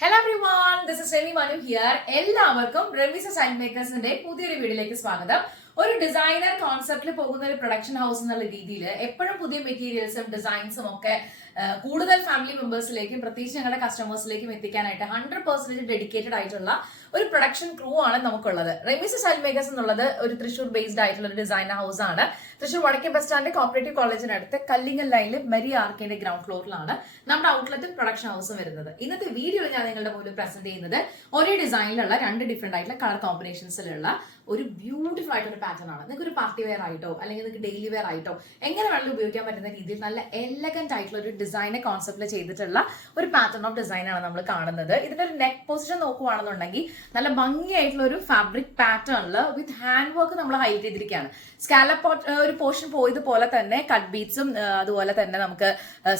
Hello everyone, this is Remi Manu here. എല്ലാവർക്കും റെമിസ് sign മേക്കേഴ്സിന്റെ പുതിയൊരു വീഡിയോയിലേക്ക് സ്വാഗതം. ഒരു ഡിസൈനർ കോൺസെപ്റ്റിൽ പോകുന്ന ഒരു പ്രൊഡക്ഷൻ ഹൗസ് എന്നുള്ള രീതിയിൽ എപ്പോഴും പുതിയ മെറ്റീരിയൽസും ഡിസൈൻസും ഒക്കെ കൂടുതൽ ഫാമിലി മെമ്പേഴ്സിലേക്കും പ്രത്യേകിച്ച് ഞങ്ങളുടെ കസ്റ്റമേഴ്സിലേക്കും എത്തിക്കാനായിട്ട് 100% ഡെഡിക്കേറ്റഡ് ആയിട്ടുള്ള ഒരു പ്രൊഡക്ഷൻ ക്രൂ ആണ് നമുക്കുള്ളത്. റെമിസ് സൈൻ മേക്കേഴ്സ് എന്നുള്ളത് ഒരു തൃശ്ശൂർ ബേസ്ഡ് ആയിട്ടുള്ള ഒരു ഡിസൈനർ ഹൗസ് ആണ്. തൃശ്ശൂർ വടക്കേ ബസ് സ്റ്റാൻഡ് കോപ്പറേറ്റീവ് കോളേജിനടുത്ത് കല്ലിങ്ങൽ ലൈനിൽ മെരി ആർക്കേന്റെ ഗ്രൗണ്ട് ഫ്ലോറിലാണ് നമ്മുടെ ഔട്ട്ലെറ്റും പ്രൊഡക്ഷൻ ഹൗസും വരുന്നത്. ഇന്നത്തെ വീഡിയോയിൽ ഞാൻ നിങ്ങളുടെ മുന്നിൽ പ്രസന്റ് ചെയ്യുന്നത് ഒരേ ഡിസൈനിലുള്ള 2 ഡിഫറെന്റ് ആയിട്ടുള്ള കളർ കോമ്പിനേഷൻസിലുള്ള ഒരു ബ്യൂട്ടിഫുൾ ആയിട്ടൊരു പാറ്റേൺ ആണ്. നിങ്ങൾക്ക് ഒരു പാർട്ടി വെയർ ആയിട്ടോ അല്ലെങ്കിൽ നിങ്ങൾക്ക് ഡെയിലി വെയർ ആയിട്ടോ എങ്ങനെ വേണമെങ്കിലും ഉപയോഗിക്കാൻ പറ്റുന്ന രീതിയിൽ നല്ല എലഗന്റ് ആയിട്ടുള്ള ഒരു ഡിസൈനെ കോൺസെപ്റ്റിൽ ചെയ്തിട്ടുള്ള ഒരു പാറ്റേൺ ഓഫ് ഡിസൈൻ ആണ് നമ്മൾ കാണുന്നത്. ഇതിന്റെ ഒരു നെക്ക് പൊസിഷൻ നോക്കുവാണെന്നുണ്ടെങ്കിൽ നല്ല ഭംഗിയായിട്ടുള്ള ഒരു ഫാബ്രിക് പാറ്റേണിൽ വിത്ത് ഹാൻഡ് വർക്ക് നമ്മൾ ഹൈലൈറ്റ് ചെയ്തിരിക്കുകയാണ്. സ്കാലപ്പ് ഒരു പോർഷൻ പോയതുപോലെ തന്നെ കട്ട് ബീറ്റ്സും അതുപോലെ തന്നെ നമുക്ക്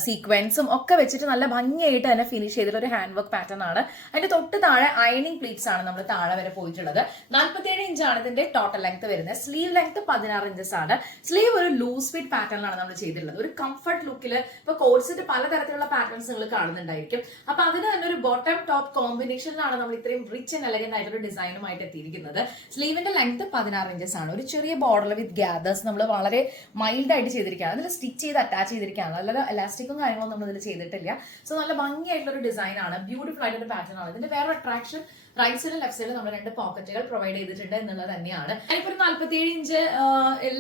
സീക്വൻസും ഒക്കെ വെച്ചിട്ട് നല്ല ഭംഗിയായിട്ട് തന്നെ ഫിനിഷ് ചെയ്തിട്ടുള്ള ഒരു ഹാൻഡ് വർക്ക് പാറ്റേൺ ആണ്. അതിന്റെ തൊട്ട് താഴെ അയണിംഗ് പ്ലീറ്റ്സ് ആണ് നമ്മൾ താഴെ വരെ പോയിട്ടുള്ളത്. 47 ഇഞ്ചാണ് ഇതിന്റെ ടോട്ടൽ ലെങ്ത് വരുന്നത്. സ്ലീവ് ലെങ്ത് 16 ഇഞ്ചസ് ആണ്. സ്ലീവ് ഒരു ലൂസ് ഫിറ്റ് പാറ്റേണിലാണ് നമ്മൾ ചെയ്തിട്ടുള്ളത്. ഒരു കംഫർട്ട് ലുക്കിൽ ഇപ്പൊ കോഴ്സിന്റെ പലതരത്തിലുള്ള പാറ്റേൺസ് നിങ്ങൾ കാണുന്നുണ്ടായിരിക്കും. അപ്പൊ അതിന് തന്നെ ഒരു ബോട്ടം ടോപ്പ് കോമ്പിനേഷനിലാണ് നമ്മൾ ഇത്രയും റിച്ച് ആൻഡ് എലഗന്റ് ആയിട്ടൊരു ഡിസൈനുമായിട്ട് എത്തിയിരിക്കുന്നത്. സ്ലീവിന്റെ ലെങ്ത് 16 ഇഞ്ചസ് ആണ്. ഒരു ചെറിയ ബോർഡർ വിത്ത് ഗ്യാദേഴ്സ് നമ്മൾ വളരെ മൈൽഡ് ആയിട്ട് ചെയ്തിരിക്കുകയാണ്. അതിൽ സ്റ്റിച്ച് ചെയ്ത് അറ്റാച്ച് ചെയ്തിരിക്കുകയാണ്. നല്ല എലാസ്റ്റിക്കും കാര്യങ്ങളും നമ്മൾ ഇതിൽ ചെയ്തിട്ടില്ല. സോ നല്ല ഭംഗിയായിട്ടുള്ള ഒരു ഡിസൈൻ ആണ്. ബ്യൂട്ടിഫുൾ ആയിട്ടൊരു പാറ്റേൺ ആണ്. ഇതിന്റെ വേറെ അട്രാക്ഷൻ റൈറ്റ് സൈഡിലും ലെഫ്റ്റ് സൈഡിലും നമ്മൾ 2 പോക്കറ്റുകൾ പ്രൊവൈഡ് ചെയ്തിട്ടുണ്ട് എന്നുള്ളത് തന്നെയാണ്. ഞാനിപ്പോ ഒരു 47 ഇഞ്ച്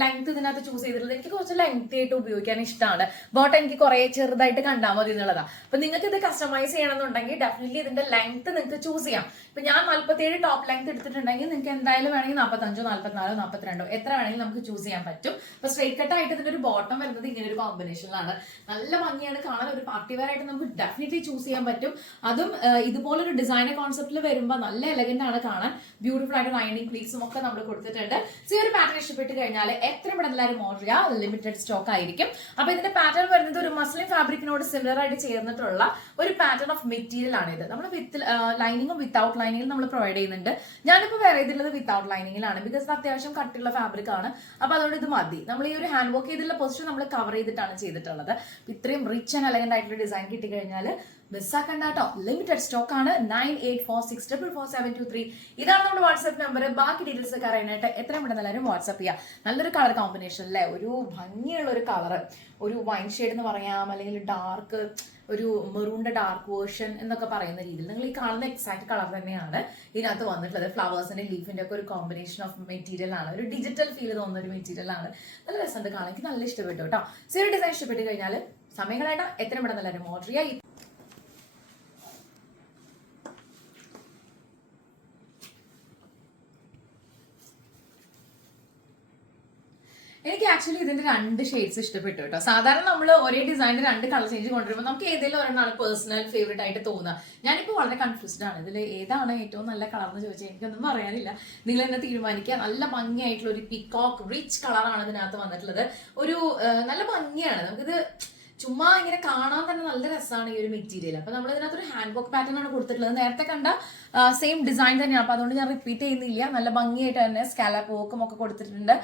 ലെങ്ത് ഇതിനകത്ത് ചൂസ് ചെയ്തിട്ടുള്ളത്. എനിക്ക് കുറച്ച് ലെങ്ത് ആയിട്ട് ഉപയോഗിക്കാൻ ഇഷ്ടമാണ്. ബോട്ടം എനിക്ക് കുറെ ചെറുതായിട്ട് കണ്ടാൽ മതി എന്നുള്ളതാണ്. അപ്പൊ നിങ്ങൾക്ക് ഇത് കസ്റ്റമൈസ് ചെയ്യണമെന്നുണ്ടെങ്കിൽ ഡെഫിനറ്റ്ലി ഇതിന്റെ ലെങ്ത് നിങ്ങൾക്ക് ചൂസ് ചെയ്യാം. ഇപ്പൊ ഞാൻ 47 ടോപ്പ് ലെങ്ത് എടുത്തിട്ടുണ്ടെങ്കിൽ നിങ്ങൾക്ക് എന്തായാലും വേണമെങ്കിൽ 45, 44, 42 എത്ര വേണമെങ്കിലും നമുക്ക് ചൂസ് ചെയ്യാൻ പറ്റും. ഇപ്പൊ സ്ട്രേറ്റ് കട്ട് ആയിട്ട് ഇതിന്റെ ഒരു ബോട്ടം വരുന്നത് ഇങ്ങനെ ഒരു കോമ്പിനേഷനിലാണ്. നല്ല ഭംഗിയാണ് കാണാൻ. ഒരു പാർട്ടി വെയർ ആയിട്ട് നമുക്ക് ഡെഫിനറ്റ്ലി ചൂസ് ചെയ്യാൻ പറ്റും. അതും ഇതുപോലൊരു ഡിസൈനർ കോൺസെപ്റ്റിൽ വരുമ്പോൾ നല്ല എലഗന്റ് ആണ് കാണാൻ. ബ്യൂട്ടിഫുൾ ആയിട്ട് ലൈനിങ് പ്ലീറ്റ്സും ഒക്കെ നമ്മൾ കൊടുത്തിട്ടുണ്ട്. സോ ഈ ഒരു പാറ്റേൺ ഇഷ്ടപ്പെട്ട് കഴിഞ്ഞാൽ എത്ര പെട്ടെന്ന് എല്ലാവരും ഓർഡർ ചെയ്യുക. ലിമിറ്റഡ് സ്റ്റോക്ക് ആയിരിക്കും. അപ്പൊ ഇതിന്റെ പാറ്റേൺ വരുന്നത് ഒരു മസ്ലിൻ ഫാബ്രിക്കിനോട് സിമിലർ ആയിട്ട് ചേർന്നിട്ടുള്ള ഒരു പാറ്റേൺ ഓഫ് മെറ്റീരിയൽ ആണ് ഇത്. നമ്മൾ വിത്ത് ലൈനിങ്ങും വിത്തൗട്ട് ലൈനിങ്ങും നമ്മൾ പ്രൊവൈഡ് ചെയ്യുന്നുണ്ട്. ഞാനിപ്പോൾ വേറെ ചെയ്തിട്ടുള്ളത് വിത്തൗട്ട് ലൈനിങ്ങിലാണ്. ബിക്കോസ് അത്യാവശ്യം കട്ടിയുള്ള ഫാബ്രിക് ആണ്. അപ്പൊ അതുകൊണ്ട് ഇത് മതി. നമ്മൾ ഈ ഒരു ഹാൻഡ് വർക്ക് ചെയ്തിട്ടുള്ള പൊസിഷൻ നമ്മൾ കവർ ചെയ്തിട്ടാണ് ചെയ്തിട്ടുള്ളത്. ഇത്രയും റിച്ച് ആൻഡ് എലഗന്റ് ആയിട്ടുള്ള ഡിസൈൻ കിട്ടിക്കഴിഞ്ഞാൽ മിസ്സാക്കണ്ട കേട്ടോ. ലിമിറ്റഡ് സ്റ്റോക്ക് ആണ്. 9846444723 ഇതാണ് നമ്മുടെ വാട്സ്ആപ്പ് നമ്പർ. ബാക്കി ഡീറ്റെയിൽസ് ഒക്കെ അറിയാനായിട്ട് എത്രയും പെട്ടെന്ന് എല്ലാവരും വാട്സ്ആപ്പ് ചെയ്യാം. നല്ലൊരു കളർ കോമ്പിനേഷൻ അല്ലേ. ഒരു ഭംഗിയുള്ള ഒരു കളർ, ഒരു വൈൻ ഷെയ്ഡ് എന്ന് പറയാം, അല്ലെങ്കിൽ ഡാർക്ക് ഒരു മെറൂണിന്റെ ഡാർക്ക് വേർഷൻ എന്നൊക്കെ പറയുന്ന രീതിയിൽ നിങ്ങൾ ഈ കാണുന്ന എക്സാക്ട് കളർ തന്നെയാണ് ഇതിനകത്ത് വന്നിട്ടുള്ളത്. ഫ്ലവേഴ്സിന്റെ ലീഫിന്റെ ഒക്കെ ഒരു കോമ്പിനേഷൻ ഓഫ് മെറ്റീരിയൽ ആണ്. ഒരു ഡിജിറ്റൽ ഫീൽ തോന്നുന്ന ഒരു മെറ്റീരിയൽ ആണ്. നല്ല രസമുണ്ട് കാണാൻ. എനിക്ക് നല്ല ഇഷ്ടപ്പെട്ടു കേട്ടോ. സോ ഒരു ഡിസൈൻ ഇഷ്ടപ്പെട്ട് കഴിഞ്ഞാൽ സമയങ്ങളായിട്ട് എത്രയും പെട്ടെന്ന് എല്ലാവരും ഓർഡർ ചെയ്യുക. എനിക്ക് ആക്ച്വലി ഇതിന്റെ 2 ഷെയ്ഡ്സ് ഇഷ്ടപ്പെട്ടു കേട്ടോ. സാധാരണ നമ്മൾ ഒരേ ഡിസൈനിന്റെ 2 കളർ ചേഞ്ച് കൊണ്ടുവരുമ്പോൾ നമുക്ക് ഏതെങ്കിലും ഒരെണ്ണമാണ് പേഴ്സണൽ ഫേവറേറ്റ് ആയിട്ട് തോന്നുക. ഞാനിപ്പോൾ വളരെ കൺഫ്യൂസ്ഡ് ആണ്. ഇതിൽ ഏതാണ് ഏറ്റവും നല്ല കളർ എന്ന് ചോദിച്ചാൽ എനിക്കൊന്നും പറയാനില്ല. നിങ്ങൾ തന്നെ തീരുമാനിക്കുക. നല്ല ഭംഗിയായിട്ടുള്ള ഒരു പീകോക്ക് റിച്ച് കളറാണ് ഇതിനകത്ത് വന്നിട്ടുള്ളത്. ഒരു നല്ല ഭംഗിയാണ്. നമുക്കിത് ചുമ്മാ ഇങ്ങനെ കാണാൻ തന്നെ നല്ല രസമാണ് ഈ ഒരു മെറ്റീരിയൽ. അപ്പൊ നമ്മൾ ഇതിനകത്ത് ഒരു ഹാൻഡ് വർക്ക് പാറ്റേൺ ആണ് കൊടുത്തിട്ടുള്ളത്. നേരത്തെ കണ്ട സെയിം ഡിസൈൻ തന്നെയാണ്. അപ്പൊ അതുകൊണ്ട് ഞാൻ റിപ്പീറ്റ് ചെയ്യുന്നില്ല. നല്ല ഭംഗിയായിട്ട് തന്നെ സ്കാലപ്പ് വർക്കും ഒക്കെ കൊടുത്തിട്ടുണ്ട്.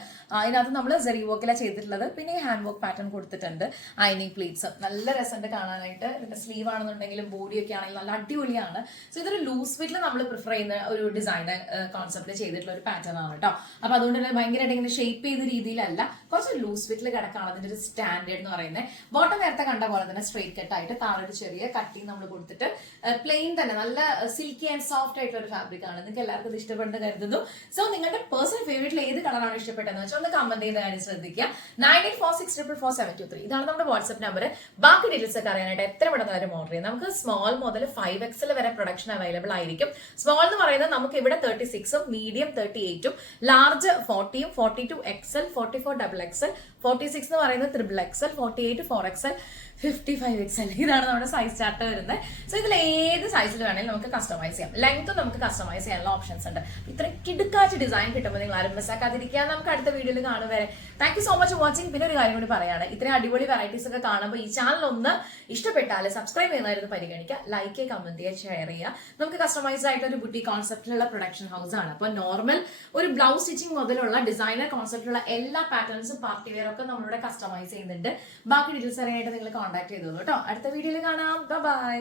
ഇതിനകത്ത് നമ്മൾ സെറി വർക്കിലാണ് ചെയ്തിട്ടുള്ളത്. പിന്നെ ഹാൻഡ് വർക്ക് പാറ്റേൺ കൊടുത്തിട്ടുണ്ട്. അയനിങ് പ്ലീറ്റ്സ് നല്ല രസമുണ്ട് കാണാനായിട്ട്. ഇതിന്റെ സ്ലീവ് ആണെന്നുണ്ടെങ്കിലും ബോഡിയൊക്കെ ആണെങ്കിലും നല്ല അടിപൊളിയാണ്. സോ ഇതൊരു ലൂസ് ഫിറ്റിൽ നമ്മൾ പ്രിഫർ ചെയ്യുന്ന ഒരു ഡിസൈനർ കോൺസെപ്റ്റിൽ ചെയ്തിട്ടുള്ള ഒരു പാറ്റേൺ ആണ് കേട്ടോ. അപ്പൊ അതുകൊണ്ട് തന്നെ ഭയങ്കരമായിട്ട് ഇങ്ങനെ ഷേപ്പ് ചെയ്ത രീതിയിലല്ല, കുറച്ച് ലൂസ് ഫിറ്റിൽ കിടക്കാണ് അതിന്റെ ഒരു സ്റ്റാൻഡേർഡ് എന്ന് പറയുന്നത്. ബോട്ടം നേരത്തെ കണ്ട പോലെ തന്നെ സ്ട്രേറ്റ് കട്ട് ആയിട്ട് താഴെ ഒരു ചെറിയ കട്ടിങ് നമ്മൾ കൊടുത്തിട്ട് പ്ലെയിൻ തന്നെ നല്ല സിൽക്കി ആൻഡ് സോഫ്റ്റ് ആയിട്ടുള്ള ഒരു ഫാബ്രിക് ആണ്. നിങ്ങൾക്ക് എല്ലാവർക്കും ഇത് ഇഷ്ടപ്പെടുന്ന കരുതുന്നു. സോ നിങ്ങളുടെ പേഴ്സണൽ ഫേവറേറ്റിൽ ഏത് കളറാണ് ഇഷ്ടപ്പെട്ടതെന്ന് വെച്ചാൽ ഒന്ന് കമന്റ് ചെയ്യുന്ന കാര്യം ശ്രദ്ധിക്കുക. 9846444723 ഇതാണ് നമ്മുടെ വാട്സ്ആപ്പ് നമ്പർ. ബാക്കി ഡീറ്റെയിൽസ് ഒക്കെ അറിയാനായിട്ട് എത്ര പെട്ടെന്ന് വരെ ഓർഡർ ചെയ്യാം. നമുക്ക് സ്മോൾ മുതൽ 5XL വരെ പ്രൊഡക്ഷൻ അവൈലബിൾ ആയിരിക്കും. സ്മോൾ എന്ന് പറയുന്നത് നമുക്ക് ഇവിടെ 36ഉം മീഡിയം 38ഉം ലാർജ് 40ഉം 42XL 44XXL 46 എന്ന് പറയുന്നത് XXL 48 4XL 55XL ഇതാണ് നമ്മുടെ സൈസ് ചാർട്ട് വരുന്നത്. സോ ഇതിൽ ഏത് സൈസിൽ വേണമെങ്കിലും നമുക്ക് കസ്റ്റമൈസ് ചെയ്യാം. ലെങ്ത്തും നമുക്ക് കസ്റ്റമൈസ് ചെയ്യാനുള്ള ഓപ്ഷൻസ് ഉണ്ട്. ഇത്രയും കിടുക്കാച്ച് ഡിസൈൻ കിട്ടുമ്പോൾ നിങ്ങൾ ആരും മിസ്സാക്കാതിരിക്കുക. നമുക്ക് അടുത്ത വീഡിയോയിൽ കാണും വരെ thank you so much watching. പിന്നെ ഒരു കാര്യം കൂടി പറയാണ്, ഇത്രയും അടിപൊളി വെറൈറ്റീസ് ഒക്കെ കാണുമ്പോൾ ഈ ചാനൽ ഒന്ന് ഇഷ്ടപ്പെട്ടാൽ സബ്സ്ക്രൈബ് ചെയ്യുന്നതായിരുന്നു പരിഗണിക്കുക. ലൈക്ക് ചെയ്യുക, കമന്റ് ചെയ്യുക, ഷെയർ ചെയ്യുക. നമുക്ക് കസ്റ്റമൈസ്ഡ് ആയിട്ട് ഒരു ബുട്ടി കോൺസെപ്റ്റിലുള്ള പ്രൊഡക്ഷൻ ഹൗസ് ആണ്. അപ്പോൾ നോർമൽ ഒരു ബ്ലൗസ് സ്റ്റിച്ചിങ് മുതലുള്ള ഡിസൈനർ കോൺസെപ്റ്റിലുള്ള എല്ലാ പാറ്റേൺസും പാർട്ടി വെയർ ഒക്കെ നമ്മളിവിടെ കസ്റ്റമൈസ് ചെയ്യുന്നുണ്ട്. ബാക്കി ഡീറ്റെയിൽസ് അറിയാനായിട്ട് നിങ്ങൾ കോൺടാക്ട് ചെയ്തോളൂ കേട്ടോ. അടുത്ത വീഡിയോയിൽ കാണാം. ബൈ.